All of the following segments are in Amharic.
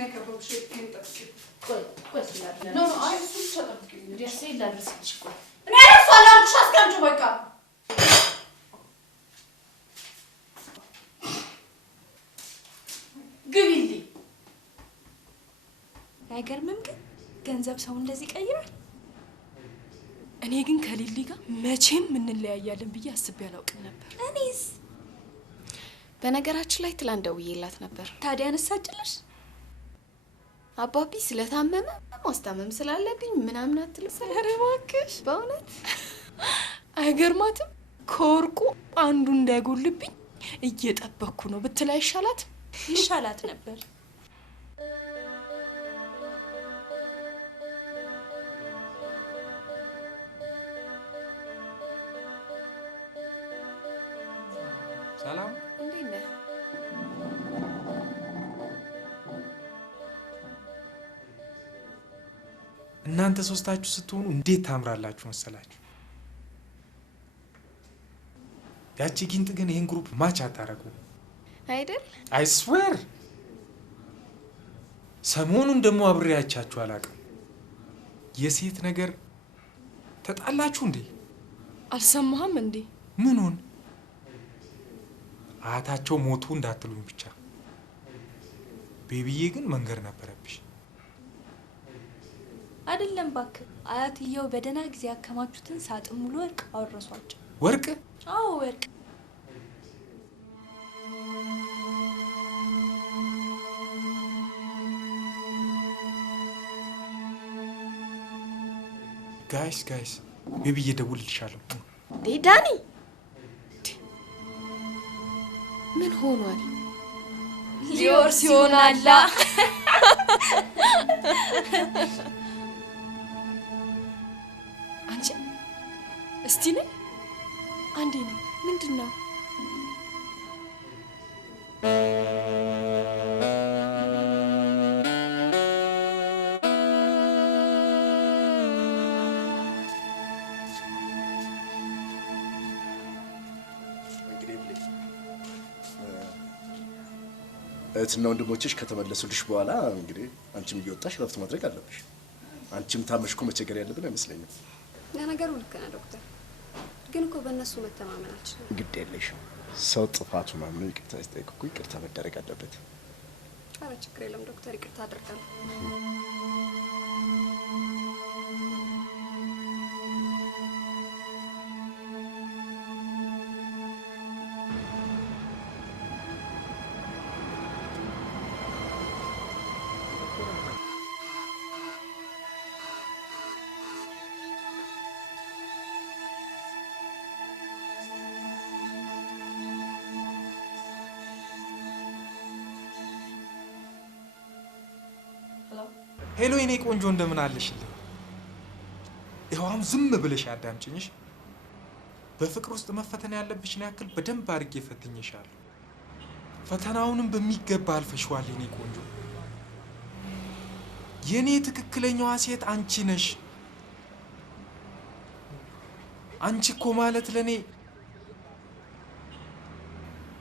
ነከበው ሸይጣን ጠብቂ ቆይ ስለአለ ነው አይ እሱ ተጠብቂ ደስ ይላልስልሽ ቆይ እኔ አላልኩ አስቀምጪ በቃ ግቢልኝ አይገርምም ግን ገንዘብ ሰው እንደዚህ ቀይራል እኔ ግን ከሊሊ ጋር መቼም እንለያያለን ብዬ አስቤ አላውቅም ነበር እኔስ በነገራችን ላይ ትላንት ደውዬላት ነበር ታዲያ አነሳችልሽ አባቢ ስለታመመ ማስታመም ስላለብኝ ምናምን አትልሰለ ኧረ እባክሽ በእውነት አይገርማትም ከወርቁ አንዱ እንዳይጎልብኝ እየጠበቅኩ ነው ብትል አይሻላት ይሻላት ነበር ሰላም እንዴት ነህ እናንተ ሶስታችሁ ስትሆኑ እንዴት ታምራላችሁ መሰላችሁ ያቺ ጊንጥ ግን ይሄን ግሩፕ ማች አታረጉ አይደል አይ ስዌር ሰሞኑን ደግሞ አብሬያቻችሁ አላውቅም የሴት ነገር ተጣላችሁ እንዴ አልሰማህም እንዴ ምኑን አታቸው ሞቱ እንዳትሉኝ ብቻ ቤቢዬ ግን መንገር ነበረብሽ አይደለም ባክ አያትየው በደና ጊዜ ያከማቹትን ሳጥን ሙሉ ወርቅ አወረሷቸው ወርቅ አዎ ወርቅ ጋይስ ቤቢዬ ደውልልሻለሁ ዳኒ ምን ሆኗል ሊወርስ ይሆናል አንቺ እስቲ ነይ አንዴ ነይ ምንድነው እህትና ወንድሞችሽ ከተመለሱልሽ በኋላ እንግዲህ አንቺም እየወጣሽ ረፍት ማድረግ አለብሽ። አንቺም ታመሽኩ መቸገር ያለብን አይመስለኝም። ለነገሩ ልክ ነህ ዶክተር፣ ግን እኮ በእነሱ መተማመናችን ግድ የለሽም። ሰው ጥፋቱ ማምኑ ይቅርታ ሲጠይቅ እኮ ይቅርታ መደረግ አለበት። ኧረ ችግር የለም ዶክተር፣ ይቅርታ አደርጋለሁ። ሄሎ የኔ ቆንጆ እንደምን አለሽልኝ? ይኸውም ዝም ብለሽ አዳምጪኝሽ። በፍቅር ውስጥ መፈተን ያለብሽን ያክል በደንብ አድርጌ ፈትኜሻለሁ። ፈተናውንም በሚገባ አልፈሽዋል የኔ ቆንጆ። የኔ ትክክለኛዋ ሴት አንቺ ነሽ። አንቺ እኮ ማለት ለኔ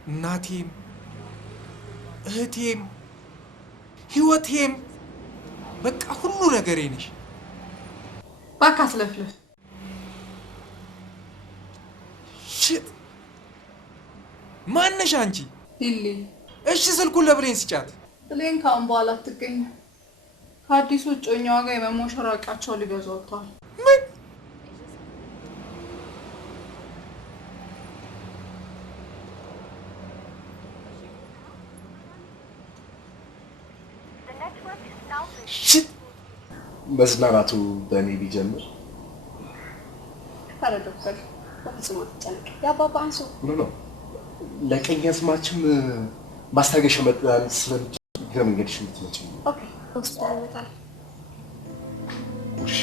እናቴም እህቴም ህይወቴም በቃ ሁሉ ነገሬ ነሽ። ባካ ስለፍለፍ ሽት ማነሽ አንቺ? ሊሊ። እሺ ስልኩን ለብሌን ስጫት። ብሌን ካሁን በኋላ አትገኝም። ከአዲሱ እጮኛዋ ጋር የመሞሸራቂያቸው ሊገዙ ወጥተዋል። ምን? ሽት መዝናናቱ በእኔ ቢጀምር ኧረ ዶክተር በፍጹም አትጨነቅ። የአባባ አንሱ ኖ ለቀኛዝማችም ማስታገሻ መድኃኒት ስለምትል ከመንገድሽ የምትመጪ ኦኬ፣ ሆስፒታል እንመጣለን። ውሽ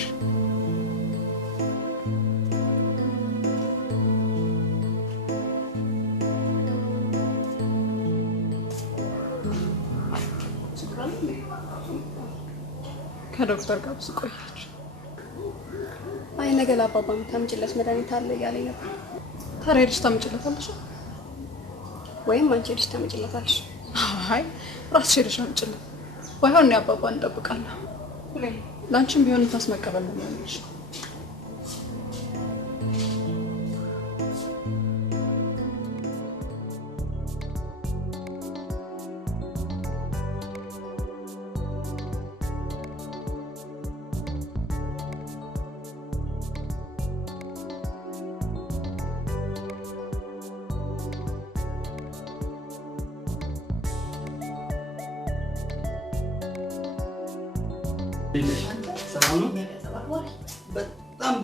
ከዶክተር ጋር ብዙ ቆያችሁ? አይ ነገ ለአባባ የምታምጪለት መድኃኒት አለ እያለኝ ነበር። ታዲያ ሄደሽ ታምጪለታለሽ ወይም አንቺ ሄደሽ ታምጪለታለሽ? አይ ራስሽ ሄደሽ አምጪለት። ባይሆን ያባባን እንጠብቃለን። ላንቺም ቢሆን ታስመቀበል ነው ያለሽ።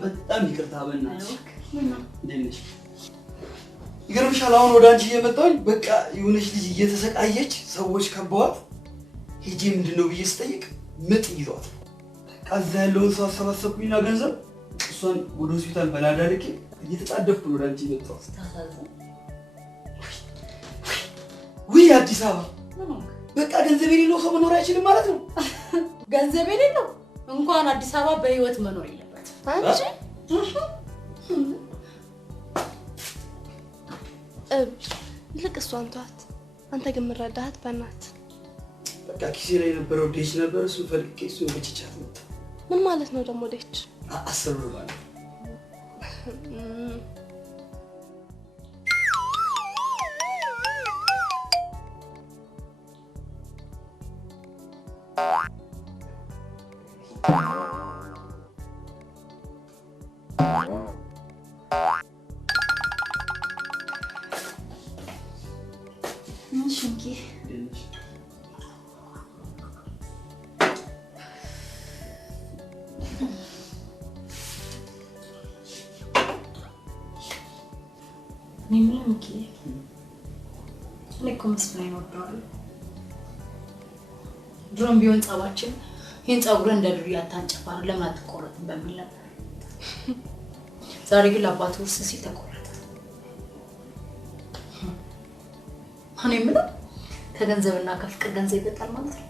በጣም ይቅርታ በእናትሽ። ደንሽ ይገርምሻል። አሁን ወደ አንቺ እየመጣሁኝ በቃ የሆነች ልጅ እየተሰቃየች ሰዎች ከበዋት ሄጄ ምንድነው ብዬ ስጠይቅ ምጥ ይዟት በቃ እዛ ያለውን ሰው አሰባሰብኩኝና ገንዘብ እሷን ወደ ሆስፒታል በላዳ ልኬ እየተጣደፍኩ ወደ አንቺ የመጣሁት። ውይ አዲስ አበባ በቃ ገንዘብ የሌለው ሰው መኖር አይችልም ማለት ነው። ገንዘብ የሌለው እንኳን አዲስ አበባ በህይወት መኖር የለበትም። አንቺ ልክ እሷን ተዋት። አንተ ግን ምረዳሃት በእናት በቃ ኪሴ ላይ የነበረው ዴች ነበር። እሱን ፈልጌ እሱን በችቻት መጣ። ምን ማለት ነው ደግሞ ዴች? 10 ብር ማለት ድሮም ቢሆን ጸባችን ይህን ጸጉርን እንደ ድሩ ያታንጨፋር ለምን አትቆረጥም በሚል ነበር። ዛሬ ግን ለአባቱ ውስጥ ሲል ተቆረጠ። እኔ የምለው ከገንዘብና ከፍቅር ገንዘብ ይበልጣል ማለት ነው።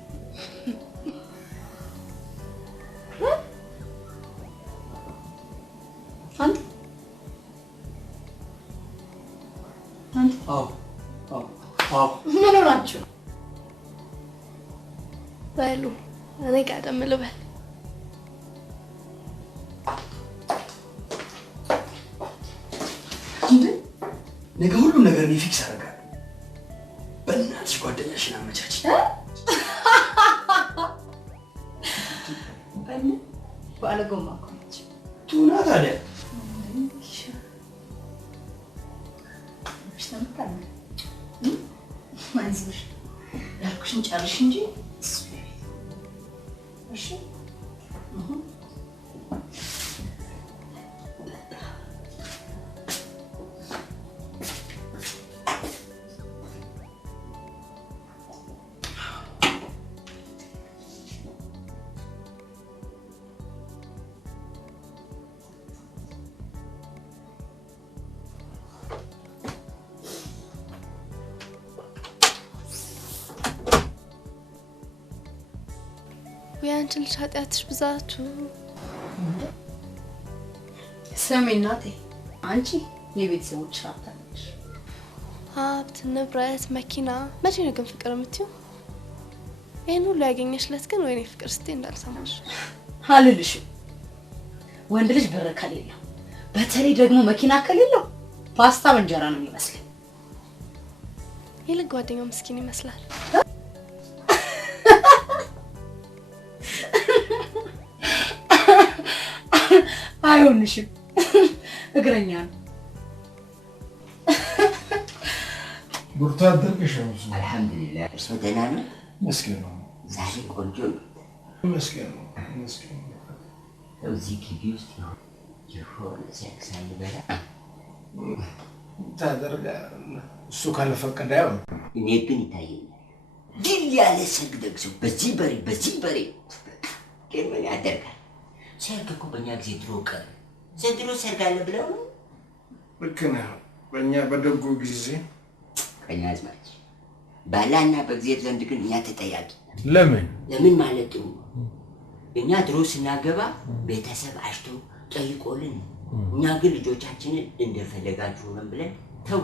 ምን ሆናችሁ? በሉ እኔ ጋደም ልበል። ነገ ሁሉም ነገር ነው ፊክስ አደርጋለሁ። በእናትሽ ጓደኛሽን አመቻች። ባለጎማ ቆንጆ ቱና ታዲያ ማንዝሽ ያልኩሽን ጨርሽ እንጂ እሺ። ያንቺ ልጅ ኃጢአትሽ ብዛቱ። ስሚ እናቴ፣ አንቺ የቤተሰቦች ሀብት ነሽ። ሀብት፣ ንብረት፣ መኪና መቼ ነው ግን ፍቅር የምትይው? ይሄን ሁሉ ያገኘሽለት ግን ወይኔ ፍቅር ስትይ እንዳልሰማሽ አልልሽም። ወንድ ልጅ ብር ከሌለው በተለይ ደግሞ መኪና ከሌለው ፓስታ በእንጀራ ነው የሚመስለው። ይልቅ ጓደኛው ምስኪን ይመስላል። አይሆንሽም፣ እግረኛ ነው። ቡርታ አደርገሽ ነው። አልሐምዱሊላህ። እርሶ ደህና ነው? መስኪን ነው። ዛሬ ቆንጆ ነው። መስኪን ነው። መስኪን ነው። እዚህ ግቢ ውስጥ ነው የሆነ ሴክስ አይበላ ታደርጋ እሱ ካልፈቀደ ያው እኔ ግን ይታየኛል ድል ያለ ሰርግ ደግሶ በዚህ በሬ ግን ምን ያደርጋል? ሰርግ እኮ በእኛ ጊዜ ድሮ ቀረ። ዘንድሮ ሰርግ አለ ብለው ነው። ልክ ነህ። በእኛ በደጉ ጊዜ ቀኛዝማች ባላና በእግዚአብሔር ዘንድ ግን እኛ ተጠያቂ። ለምን ማለት ነው? እኛ ድሮ ስናገባ ቤተሰብ አሽቶ ጠይቆልን፣ እኛ ግን ልጆቻችንን እንደፈለጋችሁ ሆነን ብለን ተው።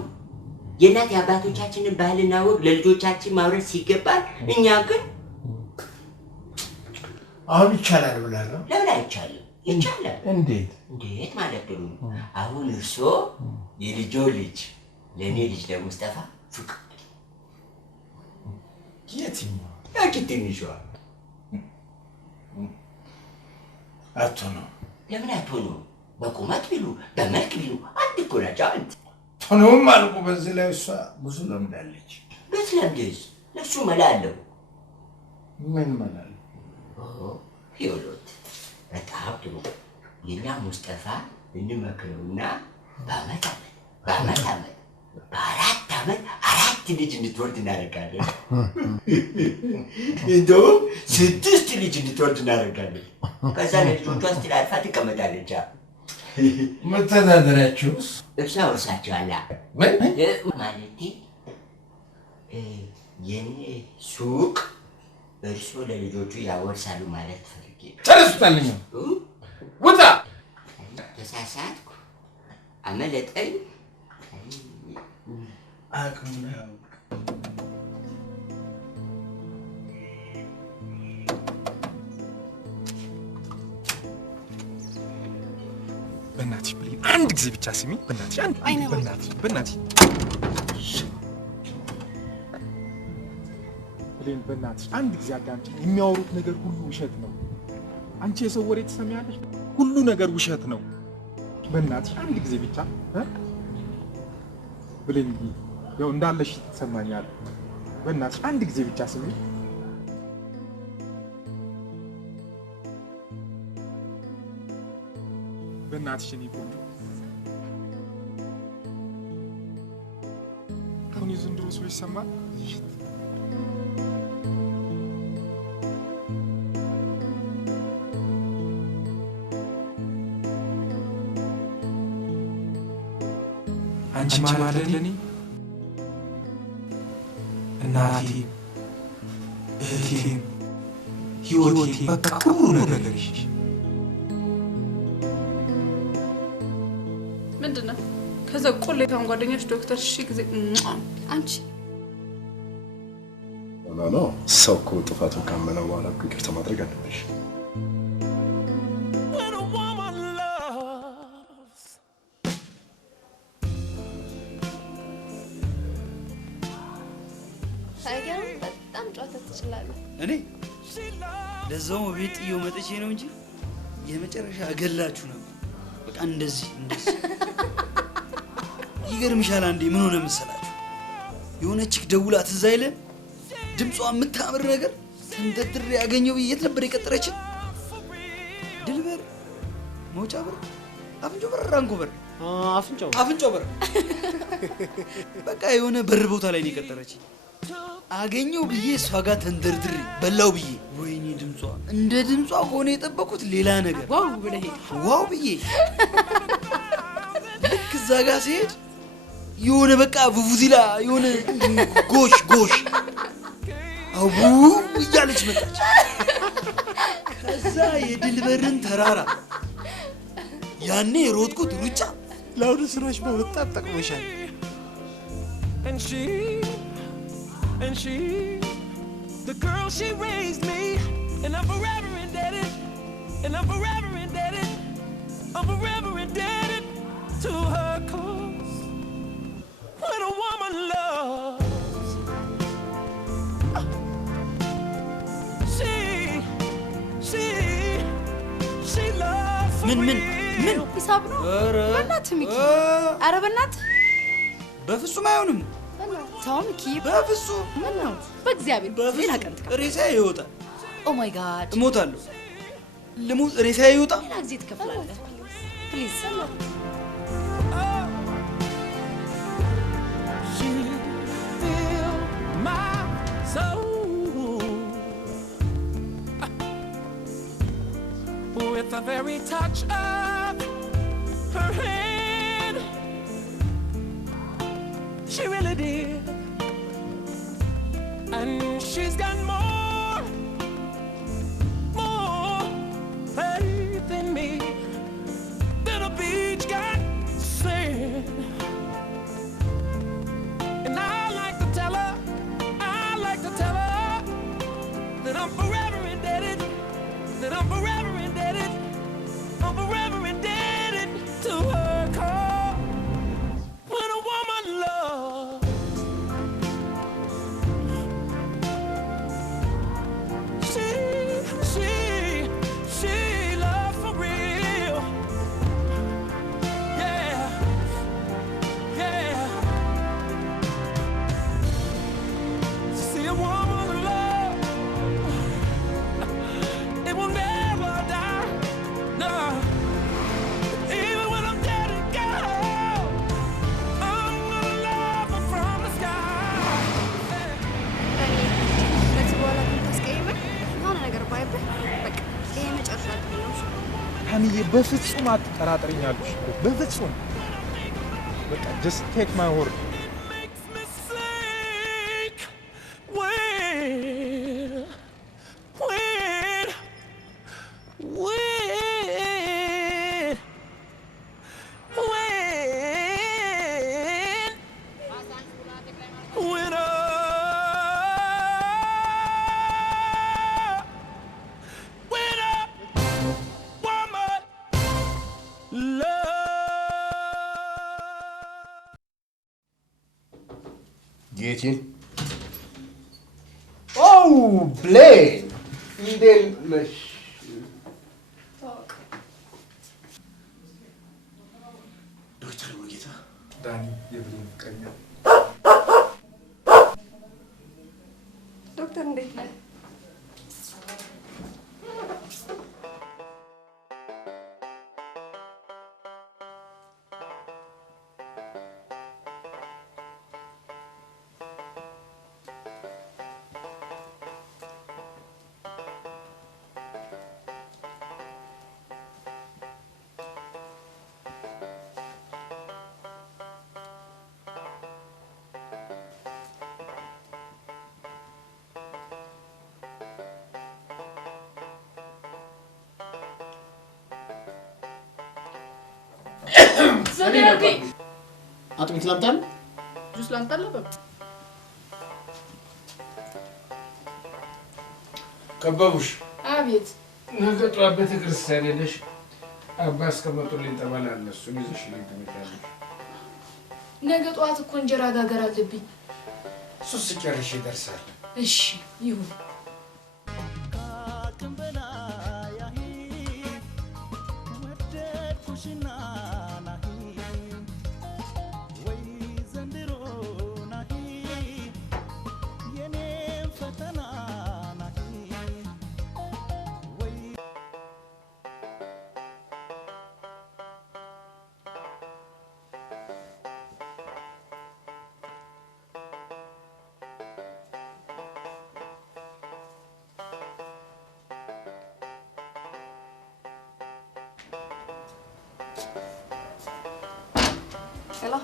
የእናት የአባቶቻችንን ባህልና ወግ ለልጆቻችን ማውረድ ሲገባል፣ እኛ ግን አሁን ይቻላል ብለህ ነው? ለምን አይቻልም? ይቻላል። እንዴት እንዴት ማለት ነው? አሁን እርሶ የልጆ ልጅ ለእኔ ልጅ ለሙስጠፋ ፍቅር የትኛው? ያቺ ትንሿ አትሆንም። ለምን አትሆንም? በቁመት ቢሉ በመልክ ቢሉ አንድ እኮ ናቸው። አንድ ሆነውም አልኩ። በዚህ ላይ እሷ ብዙ ለምዳለች። ብትለምድስ ለእሱ መላ አለው። ምን መላ አለው? ይኸውልዎት በጣም ጥሩ የእኛ ሙስጠፋ እንመክረውና በአመት በአራት ዓመት 4 ልጅ እንድትወልድ እናደርጋለን። እንደውም 6 ልጅ እንድትወልድ እናደርጋለን። ከዛ ለልጆቿ ስትላልፋ ትቀመጣለች። መተዳደሪያችሁስ? እርሷ ወርሳቸዋላ ማለቴ የኔ ሱቅ እርሶ ለልጆቹ ያወርሳሉ ማለት ፈልጌ። ጨርሱታልኝ። ውጣ። ተሳሳትኩ፣ አመለጠኝ። አቅም ነው። በእናትሽ ብሌን አንድ ጊዜ ብቻ ስሚ። በእናትሽ አንድ በእናትሽ ብሌን በእናትሽ አንድ ጊዜ አዳምጪኝ። የሚያወሩት ነገር ሁሉ ውሸት ነው። አንቺ የሰው ወሬ ትሰሚያለሽ? ሁሉ ነገር ውሸት ነው። በእናትሽ አንድ ጊዜ ብቻ ብሌን ያው እንዳለሽ ትሰማኛለሽ። በእናትሽ አንድ ጊዜ ብቻ ስሚ። በእናትሽ እኔ ቆንጆ አሁን የዘንድሮ ሰው ይሰማል። አንቺ ማለት ለኔ እናቴም እህቴም ህይወቴም በቃ ሁሉ ነገርሽ። ምንድነው? ከዛ ቆሌታን ጓደኛሽ ዶክተር እሺ ጊዜ አንቺ ኖ ሰው እኮ ጥፋቱን ካመነ በኋላ ይቅርታ ማድረግ አለብሽ። በጣም ጨዋታ ትችላለህ። እኔ ለዛው ቤት ጥዬው መጥቼ ነው እንጂ የመጨረሻ እገላችሁ ነበር። በቃ እንደዚህ ይገርምሻል። አንዴ ምን ሆነ መሰላችሁ? የሆነች ደውላ ትዝ አይልም? ድምጿ የምታምር ነገር ተንደድሬ ያገኘው የት ነበር የቀጠረችን? ድልበር፣ መውጫ በር፣ አፍንጮ በር፣ ራንጎ በር፣ አፍንጮ በር። በቃ የሆነ በር ቦታ ላይ ነው የቀጠረችኝ። አገኘው ብዬ እሷ ጋር ተንደርድሬ በላው ብዬ ወይኔ ድምጿ እንደ ድምጿ ከሆነ የጠበቁት ሌላ ነገር ዋው ብዬ ልክ እዛ ጋር ሲሄድ የሆነ በቃ ቡቡዚላ የሆነ ጎሽ አቡ እያለች መጣች። ከዛ የድልበርን ተራራ ያኔ የሮጥኩት ሩጫ ለአሁኑ ስራሽ በጣም ጠቅሞሻል። And she, the girl she raised me, and I'm forever indebted, and I'm forever indebted, I'm forever indebted to her cause. When a woman loves, she loves for ምን ሂሳብ ነው? በእናትህ ሚኪ፣ ኧረ በእናትህ በፍጹም አይሆንም። ተው ሚኪ፣ በፍጹም ምን ነው? በእግዚአብሔር ሌላ ቀን ሬሳዬ ይወጣል። ኦ ማይ ጋድ፣ እሞታለሁ። ልሙት፣ ሬሳዬ ይወጣል። ሌላ ጊዜ ትከፍላለህ ፕሊዝ። With the very touch of her hand, she really did. And she's got more faith in me than a beach got sand. And I like to tell her that I'm forever indebted, that ዳንዬ በፍጹም አትጠራጥሪኛለሽ በፍጹም በቃ just take my word ጌቲን ኦ ብሌን እንዴት ነሽ? ዶክተር ሙሉጌታ ዳኒ የብሌን ፍቅረኛ ዶክተር እንዴት ነህ? አጥሚት ላምጣል? ጁስ ላምጣልህ? ከበቡሽ አቤት። ነገ ጠዋት ቤተክርስቲያን ሄደሽ አባ አስቀመጡልኝ ጠበል አለ እሱን ይዘሽልኝ ትመጫለሽ። ነገ ጠዋት እኮ እንጀራ ጋገር አለብኝ። እሱን ስጨርሽ ይደርሳል። እሺ ይሁን። Ella?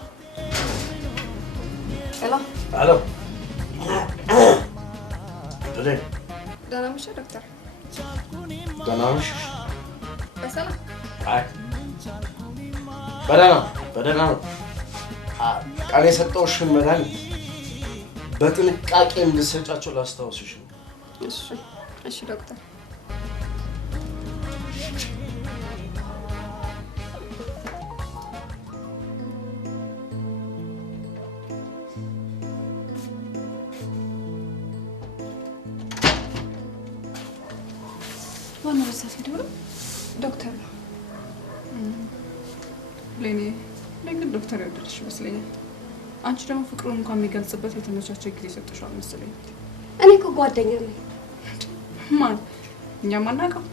Ella? Hallå? Det. ደህና ነሽ ዶክተር? ደህና ነሽ? በሰላም? አይ በደህና ነው። ቃል የሰጠሁሽን መድኃኒት በጥንቃቄ እንድትሰጫቸው ላስታውስሽ ነው። እሺ ዶክተር። ማነው በሳት ሊደውለው? ዶክተር ነው። ብሌኔ ግን ዶክተር ያወደድሽ ይመስለኛል። አንቺ ደግሞ ፍቅሩን እንኳን የሚገልጽበት የተመቻቸ ጊዜ ሰጥሻል መሰለኝ። እኔ እኮ ጓደኛ ነኝ። ማን? እኛም አናውቀው።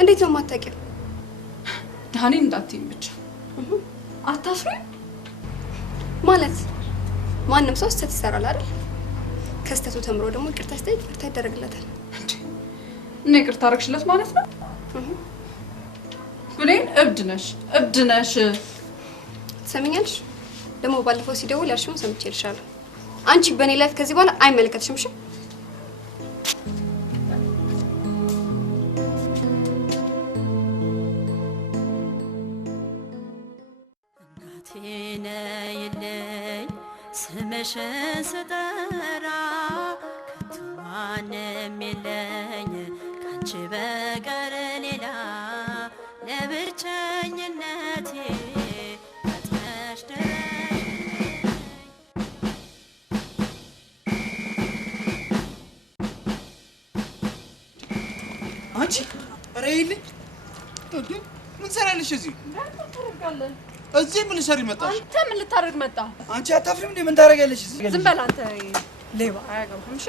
እንዴት ነው የማታውቂው? ዳኒ እንዳትይኝ ብቻ። አታፍሪም? ማለት ማንም ሰው ስህተት ይሰራል አይደል? ከስህተቱ ተምሮ ደግሞ ይቅርታ ሲጠይቅ ይቅርታ ይደረግለታል። እና ይቅርታ አደረግሽለት ማለት ነው? ብሌን እብድ ነሽ። ትሰሚኛለሽ? ደግሞ ባለፈው ሲደውል ያልሽውን ሰምቼልሻለሁ። አንቺ በእኔ ላይፍ ከዚህ በኋላ አይመለከትሽም። እሺ? እናቴ ነይልኝ ስምሽን ስጠራ ከቶ ማንም የለኝ ካንቺ በቀር ሌላ ለብቸኝነቴ ፈጥነሽ ድረሽ። አንቺ ኧረ ይልኝ ምን ትሰሪያለሽ እዚህ? እዚህ ምን ልትሰሪ መጣሽ? አንተ ምን ልታደርግ መጣ? አንቺ አታፍሪም እንዴ? ምን ታደርጊያለሽ እዚህ? ዝም በል አንተ ሌባ፣ አያገባህም። እሺ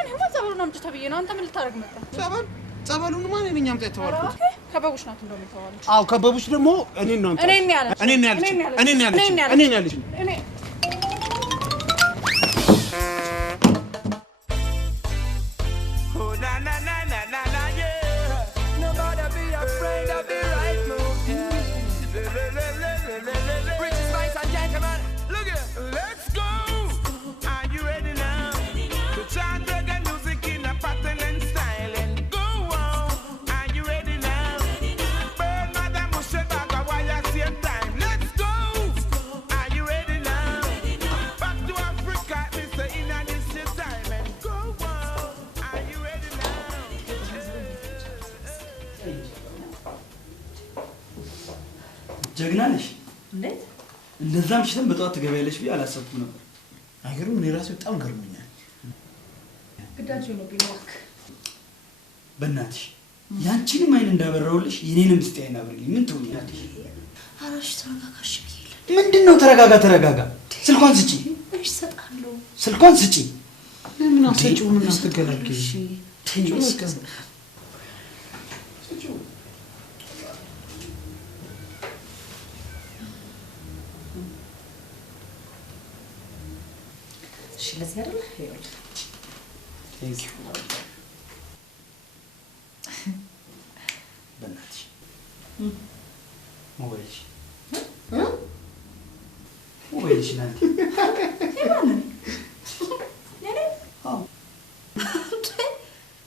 እኔማ ጸበሉን አምጪ ተብዬ ነው። አንተ ምን ልታደርግ መጣ? ጸበሉን ማን ነኝ አምጣ የተባልኩት? ከበቡሽ ናት እንደውም የተባለች። አዎ ከበቡሽ ደግሞ እኔን ነው አምጣ። እኔን ያለች na na na na na na yeah. Nobody be a ጀግና ነሽ። እንዴት እንደዛም ሽተን በጠዋት ትገቢያለሽ ብዬ አላሰብኩም ነበር። አይገርም? እኔ ራሴ በጣም ገርሞኛል። ግዳጅ ነው ቢሏክ በእናትሽ ያንቺንም አይን እንዳበራውልሽ የኔንም እስቲ አይን አብረልኝ። ምን ትሆኛለሽ? አራሽ ተረጋጋሽ ቢል ምንድነው? ተረጋጋ ተረጋጋ። ስልኳን ስጪ። እሺ ሰጣለሁ። ስልኳን ስጪ። ምን አሰጪው? ምን አስተገላልከኝ? እሺ ለዚህ አይደለ? ይኸውልህ ቴንክ ዩ። በእናትሽ ሞባይልሽ ሞባይልሽ ናት።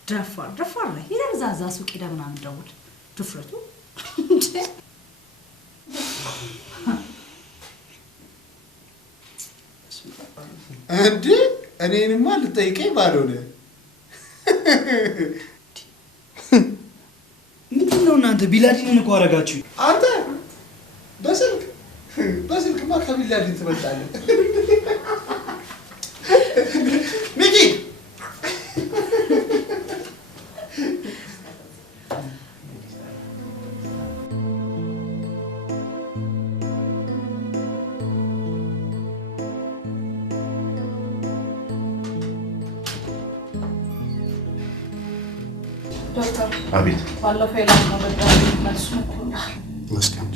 ደፋር ነህ። ሄደህ እዛ ሱቅ ሄደህ ምናምን ደውል። ድፍረቱ እንዴ! እኔንማ ልጠይቀኝ ባልሆነ ምንድን ነው እናንተ? ቢላዲንን እኮ አደረጋችሁ። አንተ በስልክማ ከቢላዲን ትበልጣለህ። ሚኪ ዶክተር አቤት። ባለፈው የላክነው ደብዳቤ መልሱ እኮ መስከም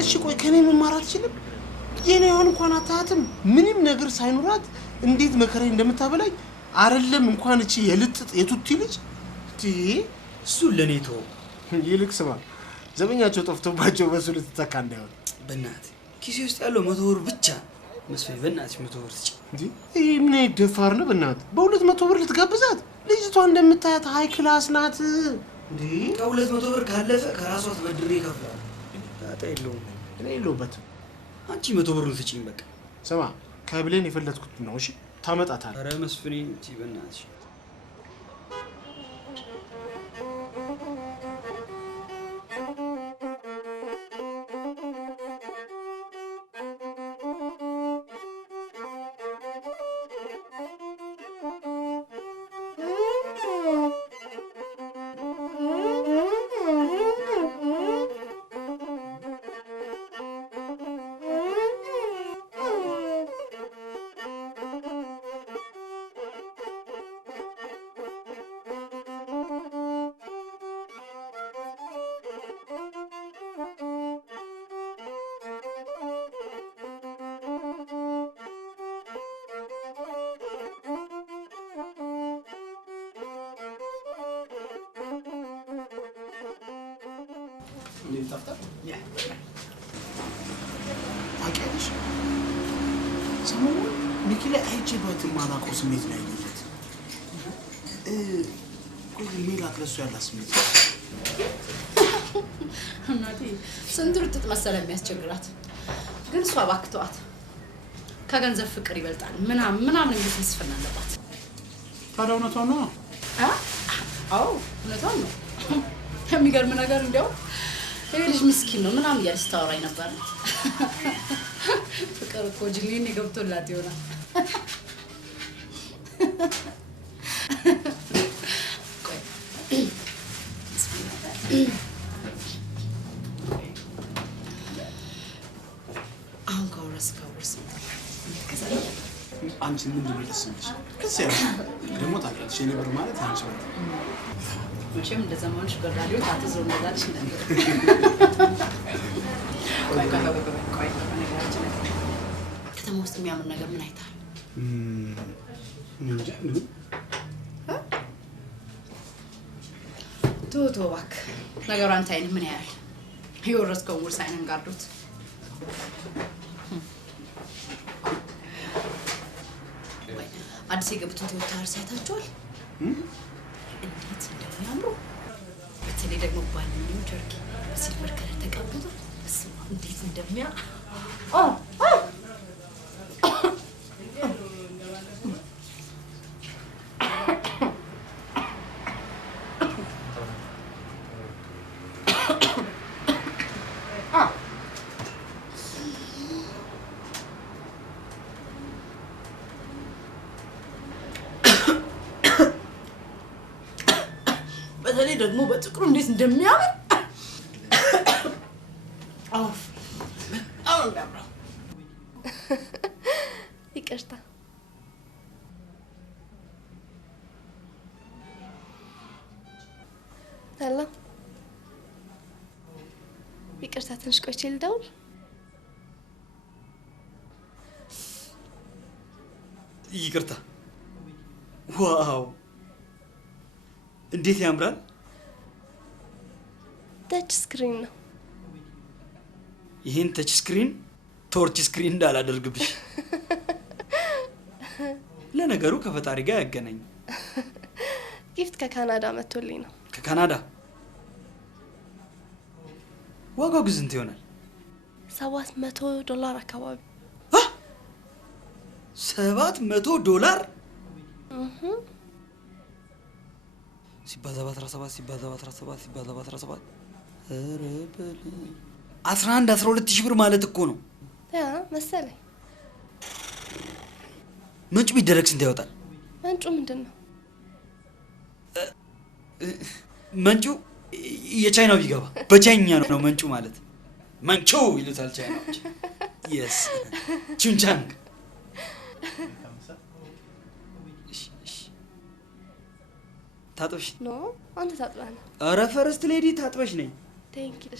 እሺ ቆይ ከኔ መማር አትችልም? የኔ አሁን እንኳን አታያትም? ምንም ነገር ሳይኖራት እንዴት መከራዬ እንደምታበላኝ አይደለም። እንኳን እቺ የልጥጥ የቱቲ ልጅ እሱ ለኔ ተው። ይልቅ ስማ፣ ዘበኛቸው ጠፍቶባቸው በሱ ልትተካ እንዳይሆን በእናትህ ኪሴ ውስጥ ያለው 100 ብር ብቻ። መስፈይ በእናትህ 100 ብር ስጪ። እንዴ ይሄ ምን አይደፋር ነው? በእናትህ በ200 ብር ልትጋብዛት? ልጅቷ እንደምታያት ሃይ ክላስ ናት። እንዴ ከ200 ብር ካለፈ ከራሷ ተበድሬ ይከፍላል። ጣጣ የለውም። እኔ የለሁበትም። አንቺ 100 ብሩን ስጪኝ በቃ። ስማ ከብሌን የፈለጥኩት ነው። እሺ ታመጣታለህ። ኧረ መስፍኔ እንጂ በእናትሽ እንዴት ታፍታል? ታውቂያለሽ፣ ሰሞኑን ሚኪ ላይ አይቼበት የማላውቀው ስሜት ነው ያየሁት። ቆይ ሜላት ለእሱ ያላት ስሜት እናቴ ስንት ርጥጥ መሰለ የሚያስቸግራት፣ ግን እሷ ባክተዋት ከገንዘብ ፍቅር ይበልጣል ምናምን እንግዲህ መስፈን አለባት። ታዲያ እውነቷን ነው? አዎ እውነቷን ነው። የሚገርም ነገር እንዲያው ይሄ ልጅ ምስኪን ነው ምናምን እያለች ስታወራኝ ነበር። ፍቅር እኮ ጅሌን ገብቶላት ይሆናል። አሁን ከወረስ አንቺ ምንድን ነው ደስ የሚልሽ? ከዚያ ደግሞ ታውቂያለሽ የኔ ብር ማለት አንቺ ማለት መቼም እንደ ዘመንሽ ገራዲዮ ታትዘው እንደዛልሽ ነበር። ከተማ ውስጥ የሚያምር ነገር ምን አይተሃል? እንጃ ቶቶ እባክህ ነገሩ አንተ አይን ምን ያህል የወረስከው ውርስ አይነን ጋርዶት አዲስ የገቡትን ተወታር ሳይታችኋል እንዴት እንደሚያምሩ በተለይ ደግሞ ባልኒው ጀርኪ በሲልቨር ከለር ተቀብቶ እንዴት እንደሚያ በተለይ ደግሞ በጥቁሩ እንዴት እንደሚያምር አውፍ አሁን ጋብራ ይቅርታ ሄሎ ይቅርታ ትንሽ ቆይቼ ልደውል ይቅርታ ዋው እንዴት ያምራል ተች ስክሪን ነው ይሄን ተች ስክሪን ቶርች ስክሪን እንዳላደርግብሽ ለነገሩ ከፈጣሪ ጋር ያገናኝ ጊፍት ከካናዳ መጥቶልኝ ነው ከካናዳ ዋጋው ግን ስንት ይሆናል $700 አካባቢ $700 ሲባዛ በ17 ሲባዛ በ17 ሲባዛ በ17 ኧረ በል 12 ሺህ ብር ማለት እኮ ነው ያ መሰለኝ መንጩ ቢደረግ ስንት ያወጣል መንጩ ምንድን ነው መንጩ የቻይናው ቢገባ በቻይኛ ነው መንጩ ማለት መንቹ ይሉታል ቻይናዎች yes ቹንቻንግ ታጥበሽ ኖ አንተ ታጥበህ ነው ኧረ ፈረስት ሌዲ ታጥበሽ ነኝ ቴንክ ዩ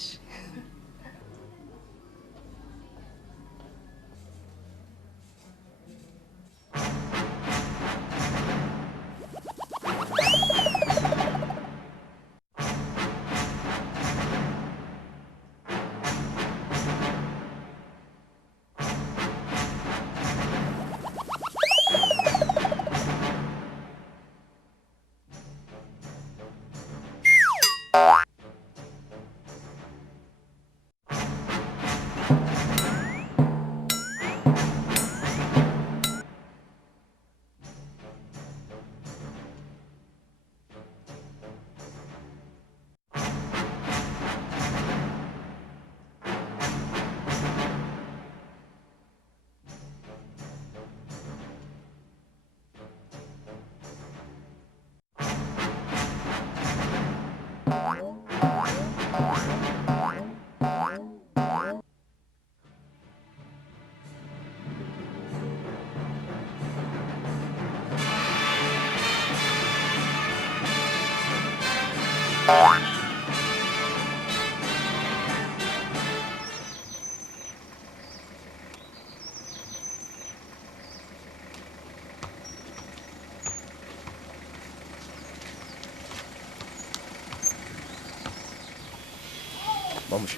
ማሙሽ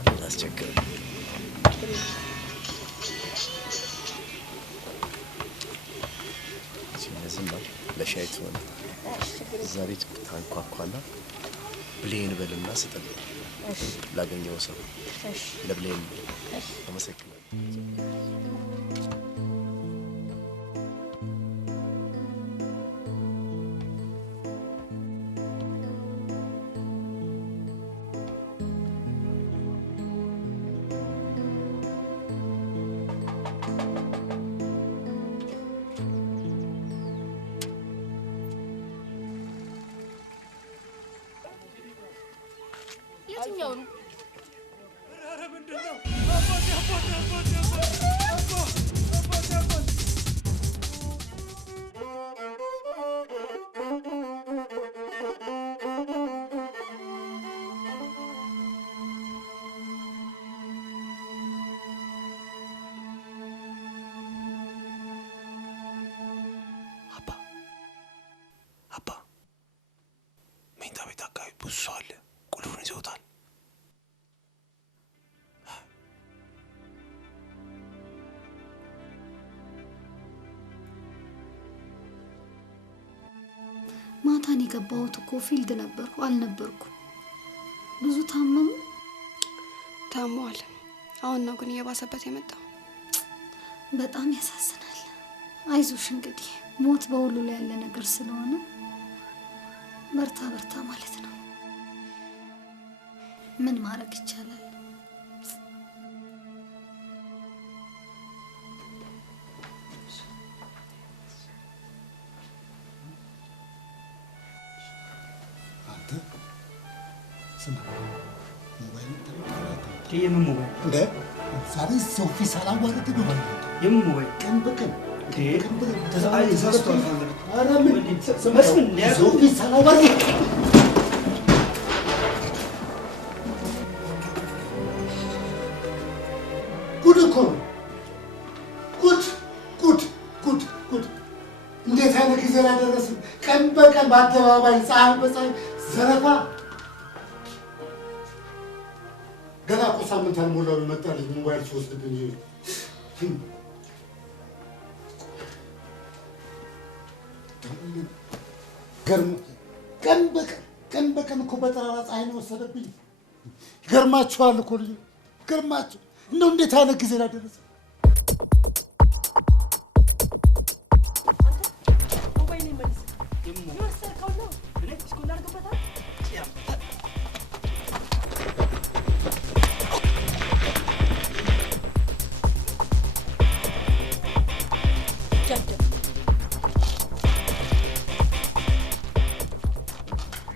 አላስቸግር ሲነዝም ለሻይ ትሆን እዛ ቤት ታንኳኳና ብሌን በልና ስጥል ላገኘው ሰው ለብሌን አመሰግናለሁ የትኛው ነው? ኧረ ምንድን ነው? ብዙ ሰው አለ። ቁልፉን ይዘውታል። ማታን የገባሁት እኮ ፊልድ ነበርኩ አልነበርኩም። ብዙ ታመሙ። ታሟል። አሁን ነው ግን እየባሰበት የመጣው። በጣም ያሳዝናል። አይዞሽ እንግዲህ ሞት በሁሉ ላይ ያለ ነገር ስለሆነ በርታ በርታ ማለት ነው። ምን ማድረግ ይቻላል? የምን ሞባይል እንደ ዛሬ ሰው ፊት ሳላዋርድ ነው ማለት ነው። የምን ሞባይል ቀን በቀን ተሳስቷል። ኧረ ምን መስፍን ሰው ፊት ሳላዋርድ ጉድ እኮ ነው። ጉድ እንዴት አይነት ጊዜ ላይ ደረስን? ቀን በቀን በአደባባይ ፀሐይ በፀሐይ ዘረፋ። ገና እኮ ሳምንት አልሞላው ይመጣልኝ ሞባይል ሲወስድብኝ። ቀን በቀን እኮ በጠራራ ፀሐይ ነው ወሰደብኝ። ገርማችኋል እኮ ልጅ ገርማችሁ። እንደው እንዴት አይነት ጊዜ ላይ ደረስን?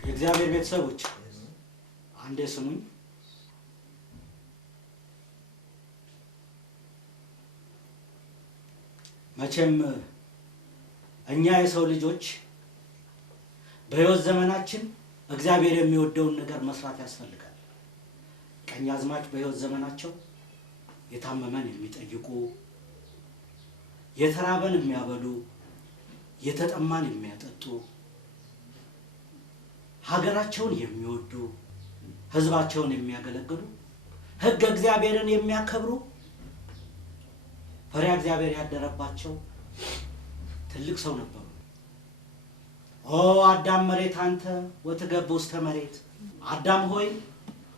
የእግዚአብሔር ቤተሰቦች አንዴ ስሙኝ። መቼም እኛ የሰው ልጆች በሕይወት ዘመናችን እግዚአብሔር የሚወደውን ነገር መስራት ያስፈልጋል። ቀኛዝማች በሕይወት ዘመናቸው የታመመን የሚጠይቁ፣ የተራበን የሚያበሉ፣ የተጠማን የሚያጠጡ፣ ሀገራቸውን የሚወዱ፣ ሕዝባቸውን የሚያገለግሉ፣ ሕገ እግዚአብሔርን የሚያከብሩ፣ ፈሪሃ እግዚአብሔር ያደረባቸው ትልቅ ሰው ነበሩ። ኦ አዳም መሬት አንተ ወትገብ ውስተ መሬት፣ አዳም ሆይ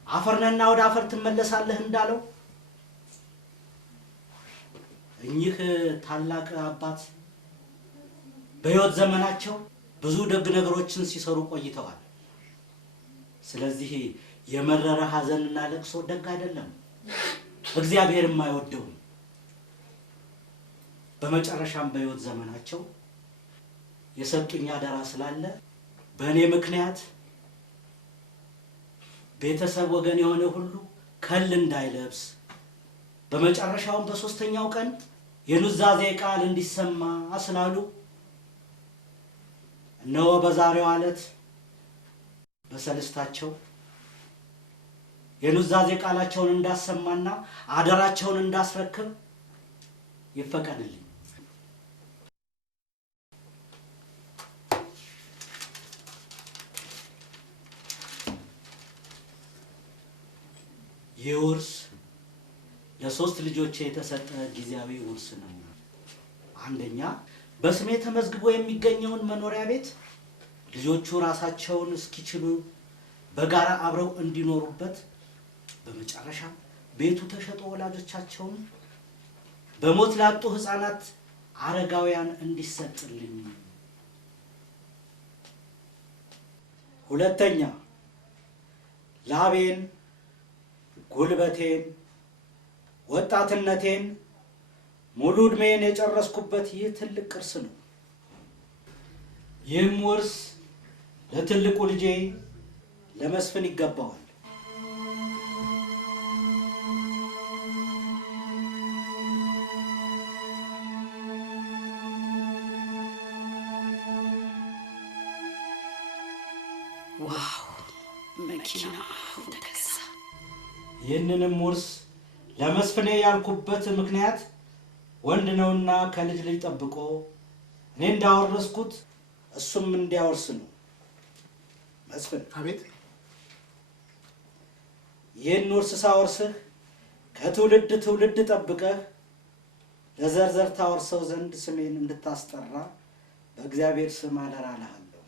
አፈር ነህና ወደ አፈር ትመለሳለህ እንዳለው እኚህ ታላቅ አባት በሕይወት ዘመናቸው ብዙ ደግ ነገሮችን ሲሰሩ ቆይተዋል። ስለዚህ የመረረ ሐዘንና ለቅሶ ደግ አይደለም፣ እግዚአብሔርም አይወደውም። በመጨረሻም በሕይወት ዘመናቸው የሰጡኝ አደራ ስላለ በእኔ ምክንያት ቤተሰብ ወገን የሆነ ሁሉ ከል እንዳይለብስ፣ በመጨረሻውም በሶስተኛው ቀን የኑዛዜ ቃል እንዲሰማ ስላሉ እነሆ በዛሬው ዕለት በሰልስታቸው የኑዛዜ ቃላቸውን እንዳሰማና አደራቸውን እንዳስረክብ ይፈቀድልኝ። ይህ ውርስ ለሶስት ልጆቼ የተሰጠ ጊዜያዊ ውርስ ነው። አንደኛ በስሜ ተመዝግቦ የሚገኘውን መኖሪያ ቤት ልጆቹ ራሳቸውን እስኪችሉ በጋራ አብረው እንዲኖሩበት፣ በመጨረሻ ቤቱ ተሸጦ ወላጆቻቸውን በሞት ላጡ ሕፃናት አረጋውያን እንዲሰጥልኝ። ሁለተኛ ላቤን፣ ጉልበቴን፣ ወጣትነቴን፣ ሙሉ ዕድሜን የጨረስኩበት ይህ ትልቅ ቅርስ ነው። ይህም ውርስ ለትልቁ ልጄ ለመስፍን ይገባዋል። ዋው መኪና ተገዛ። ይህንንም ውርስ ለመስፍኔ ያልኩበት ምክንያት ወንድ ነውና ከልጅ ልጅ ጠብቆ እኔ እንዳወረስኩት እሱም እንዲያወርስ ነው። መስፍን አቤት። ይህን ውርስ ሳወርስህ ከትውልድ ትውልድ ጠብቀህ ለዘርዘር ታወርሰው ዘንድ ስሜን እንድታስጠራ በእግዚአብሔር ስም አደራ እልሃለሁ።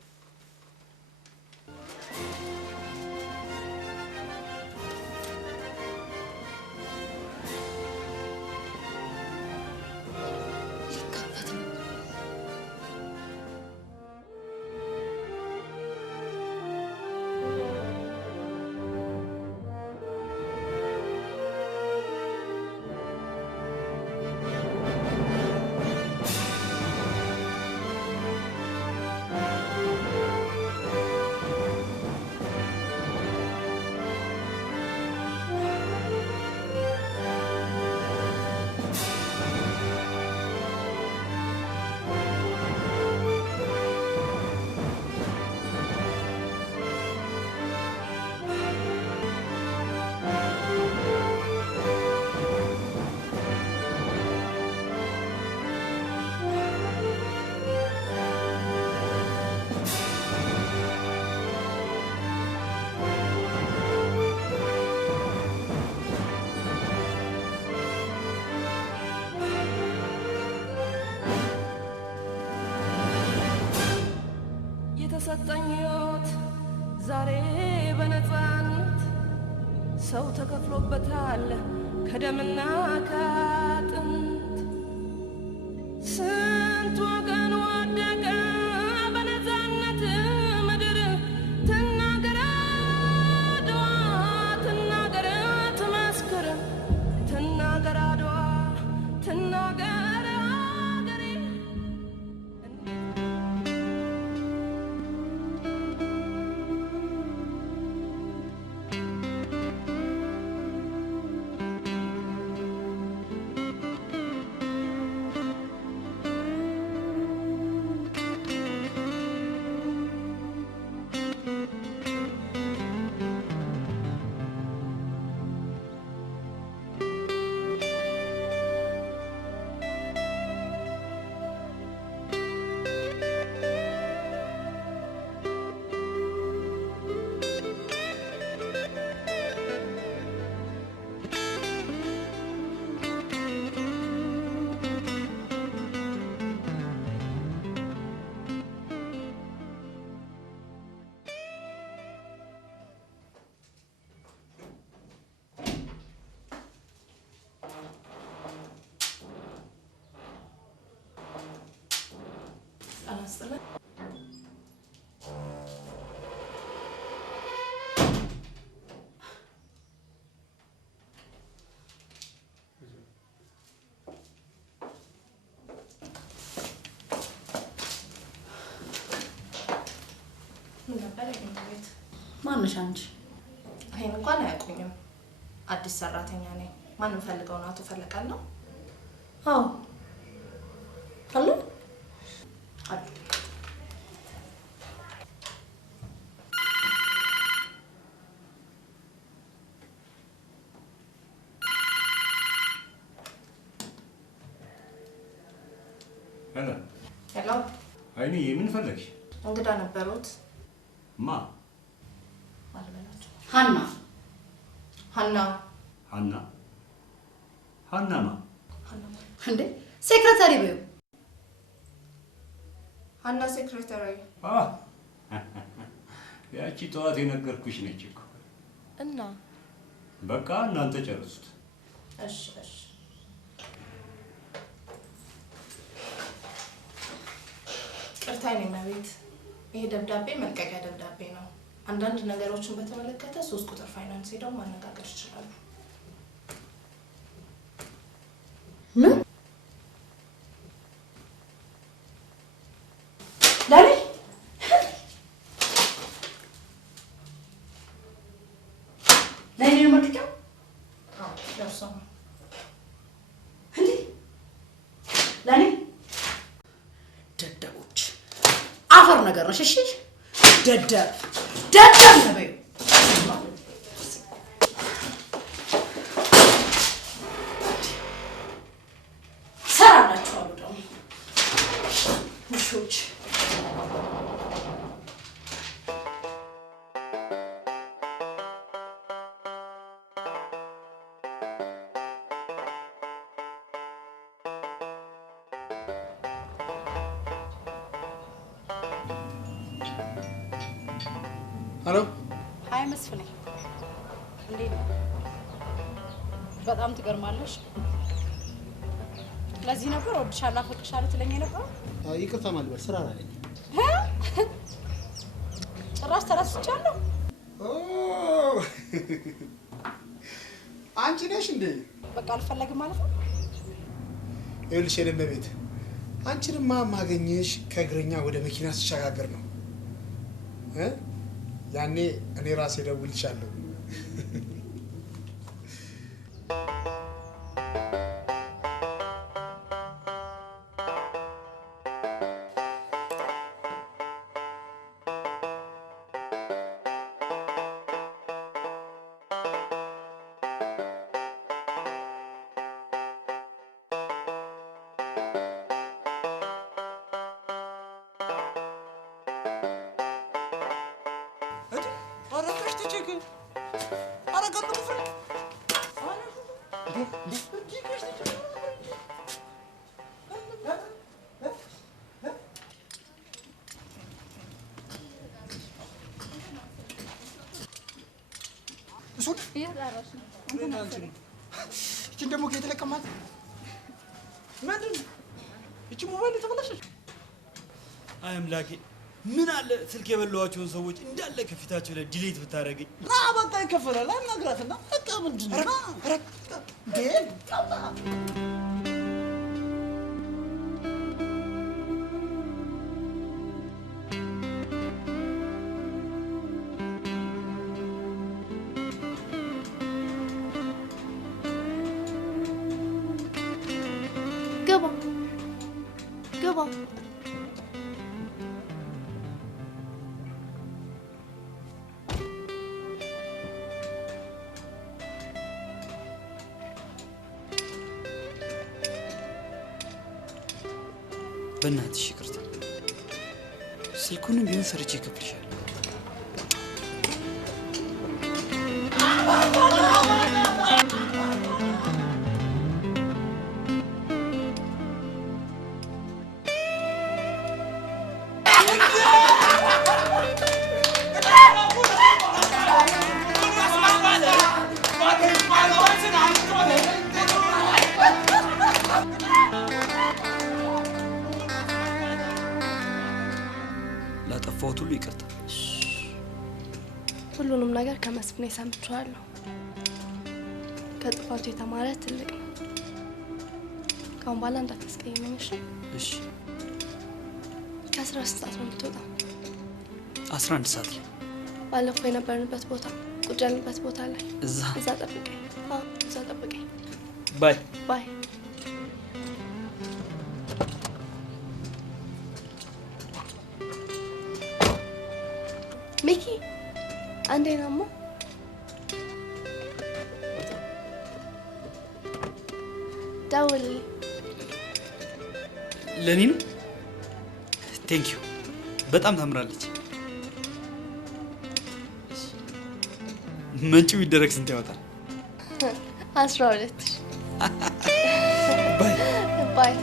የተሰጠኝ ሕይወት ዛሬ በነፃነት ሰው ተከፍሎበታል ከደምና ከአጥንት ስንት ወገን ወደቀ በነፃነት ምድር ትናገር አድዋ ትናገር ትመስክር ትናገር አድዋ ትናገር ማንሽ አንቺ? እኔን እንኳን አያውቁኝም። አዲስ ሰራተኛ ነኝ። ማንም ፈልገው ነው? አቶ ፈለቀን ነው? አዎ አሉ አሉ። ሄሎ ሄሎ። አይኔ ምን ፈለግሽ? እንግዳ ነበሩት። ማ? ሀና ሀና ሀና ሀና ማ? እንዴ ሴክሬታሪ በይው። ሀና ሴክሬታሪ። ያቺ ጠዋት የነገርኩሽ ነች እኮ። እና በቃ እናንተ ጨርሱት። እሺ እሺ። ቅርታ የኔ እመቤት፣ ይሄ ደብዳቤ መልቀቂያ ደብዳቤ ነው። አንዳንድ ነገሮችን በተመለከተ 3 ቁጥር ፋይናንስ ሄደው ማነጋገር ይችላሉ። ምን? ዳኒ ለኔ ነው መልቀቂያው? አዎ ደርሶ ነው እንዴ? ለኔ ደደቦች አፈር ነገር ነሽ። እሺ ደደብ ደደብ ነው በይው። ሰራላችኋለሁ ደግሞ ውሾች። ሄሎ ሀይ መስፍኔ፣ እንዴት ነው? በጣም ትገርማለሽ። ለዚህ ነበር እወድሻለሁ አፈቅርሻለሁ ትለኝ ነበር። ይቅርታ ማልበል ስራ ላይ ነኝ። ጭራሽ ተረስቻለሁ። አንቺ ነሽ እንዴ? በቃ አልፈለግም ማለት ነው። ይኸውልሽ የደም ቤት አንቺንማ ማገኘሽ ከእግረኛ ወደ መኪና ስሸጋገር ነው። ያኔ እኔ ራሴ ደውልልሻለሁ። ይችን ደግሞ የተለቀማት ምንድን ነው? ይቺ ሞባይል የተበላሸች። አይ አምላኬ፣ ምን አለ ስልክ የበላኋቸውን ሰዎች እንዳለ ከፊታቸው ላይ ዲሌት ብታደርገኝ። በቃ ይከፈላል። አናግራትና በቃ ምንድን ነው? ግባ። በእናትሽ ይቅርታ። ስልኩንም ቢሆን ሰርቼ እከፍልሻለሁ። ላጠፋሁት ሁሉ ይቅርታ። ሁሉንም ነገር ከመስፍኔ ሰምቼዋለሁ። ከጥፋቱ የተማረ ትልቅ ነው። ካሁን በኋላ እንዳታስቀይመኝ እሺ? እሺ። ከስራ ስንት ሰዓት ነው የምትወጣው? 11 ሰዓት ላይ ባለፈው የነበርንበት ቦታ ቁጭ ያልንበት ቦታ ላይ እዛ ጠብቀኝ። እዛ ጠብቀኝ። ባይ ባይ። ሚኪ አንዴ ናማ ደውልልኝ። ለኔ ነው? ቴንክ ዩ። በጣም ታምራለች። መንጭው ይደረግ ስንት ያወጣል? 12 ባይ ባይ።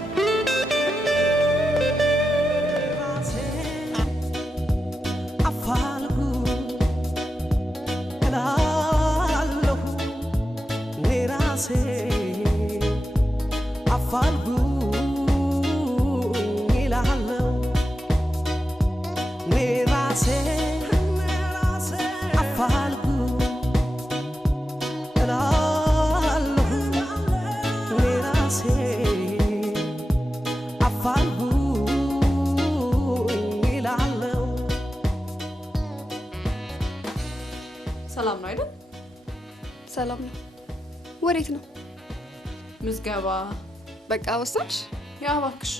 ሰላም ነው አይደል? ሰላም ነው። ወዴት ነው? ምዝገባ። በቃ ወሰንሽ? ያ እባክሽ፣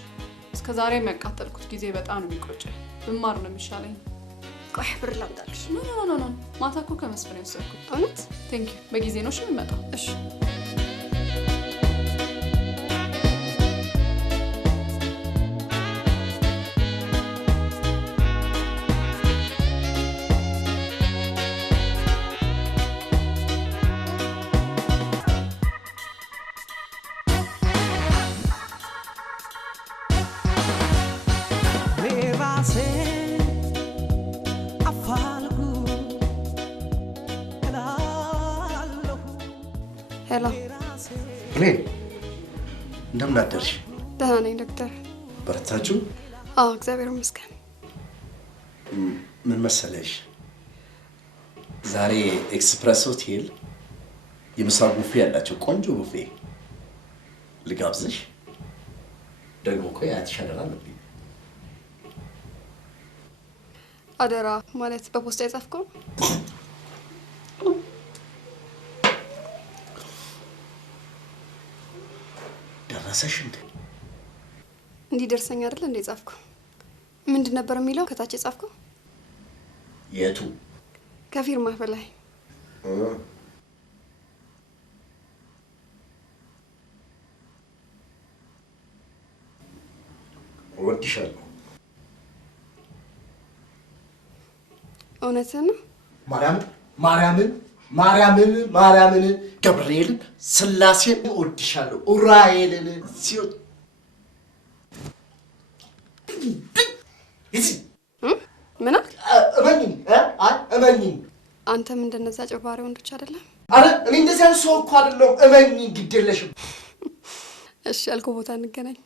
እስከ ዛሬ የሚያቃጠልኩት ጊዜ በጣም ነው የሚቆጨኝ። ብማር ነው የሚሻለኝ። ቆይ ብር ላምጣልሽ። ኖ ማታ እኮ ከመስፍን የወሰድኩት። እውነት? ቴንክ ዩ። በጊዜ ነው እሺ የሚመጣው? እሺ። afalgu ሄሎ ብሌን፣ እንደምን አደርሽ? ደህና ነኝ ዶክተር። በረታችሁ? አዎ እግዚአብሔር ይመስገን። ምን መሰለሽ፣ ዛሬ ኤክስፕረስ ሆቴል የምሳ ቡፌ ያላቸው ቆንጆ ቡፌ ልጋብዝሽ። ደግሞ እኮ የአያትሽ አደራ አለብኝ። አደራ ማለት በፖስታ የጻፍከው? ደረሰሽ እንዴ? እንዲደርሰኝ አይደል እንዴ ጻፍከው? ምንድን ነበር የሚለው ከታች የጻፍከው? የቱ? ከፊርማህ በላይ እወድሻለሁ። እውነትህን ነው? ማርያምን ገብርኤልን ስላሴን እወድሻለሁ። ኡራኤልን ምን እመኝኝ። አንተም እንደነዛ ጭባሪ ወንዶች አይደለም? አረ እኔ እንደዚህ አይነት ሰው እኮ አይደለሁም። እመኝኝ፣ ግድ የለሽም። እሺ ያልኩህ ቦታ እንገናኝ።